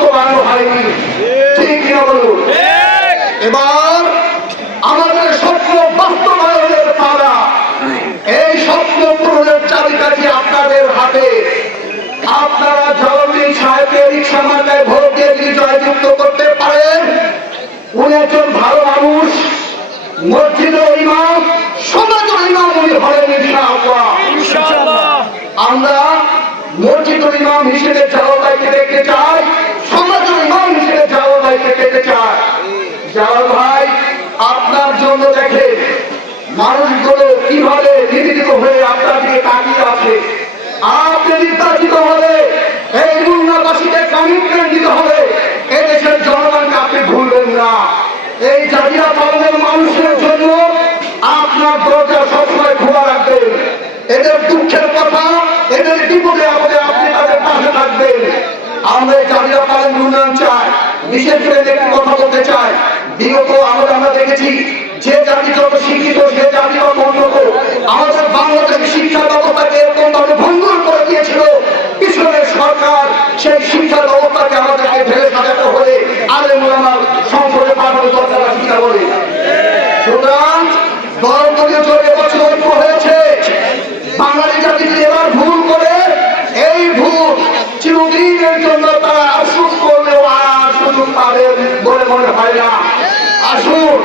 বাস্তবায়ন হয়নি, ঠিক কিনা বলুন? এবার আমাদের স্বপ্ন বাস্তবায়নের পালা। এই স্বপ্ন পূরণের চাবিকাঠি আপনাদের হাতে। আপনারা জগদীশ সাহেবকে রিক্সা মার্কায় ভোট দিয়ে যদি জয়যুক্ত করতে পারেন, উনি একজন ভালো মানুষ, মসজিদের ইমাম, সমাজের ইমাম উনি হলেন ইনশাআল্লাহ। আমরা মসজিদের ইমাম হিসেবে জালালভাইকে দেখতে চাই, সমাজের ইমাম হিসেবে জালালভাইকে দেখতে চাই। জালাল ভাই, আপনার জন্য দেখে মানুষগুলো কিভাবে নিবেদিত হয়ে আপনার দিকে তাকিয়ে আছে। আপনি নির্বাচিত হলে এই খুলনাবাসীকে কমিটমেন্ট দিতে হবে, এদেশের জনগণকে আপনি ভুলবেন না। এই জাতীয় পালনের মানুষের জন্য আপনার দরজা সবসময় খোলা রাখবেন। এদের দুঃখের কথা, এদের বিপদে আপদে আপনি তাদের পাশে থাকবেন। আমরা এই জাতীয় পালন উন্নয়ন চাই। বিশেষ করে একটি কথা বলতে চাই, বিগত আমরা দেখেছি যে জাতি যত শিক্ষিত সে জাতি তত উন্নত। আমাদের বাংলাদেশের শিক্ষা ব্যবস্থাকে এরকম ভাবে ভঙ্গুর করে দিয়েছিল পিছনের সরকার। সেই শিক্ষা ব্যবস্থাকে আমাদেরকে ঢেলে সাজাতে হলে আলেম ওলামার সংসদে পাঠানো দরকার আছে কিনা বলে। সুতরাং দলীয় জোরে বছর ঐক্য হয়েছে। বাঙালি জাতি যদি এবার ভুল করে, এই ভুল চিরদিনের জন্য তারা আফসোস করলেও আর সুযোগ পাবেন বলে মনে হয় না। আসুন,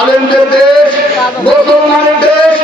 আলেমদের দেশ, মুসলমানের দেশ,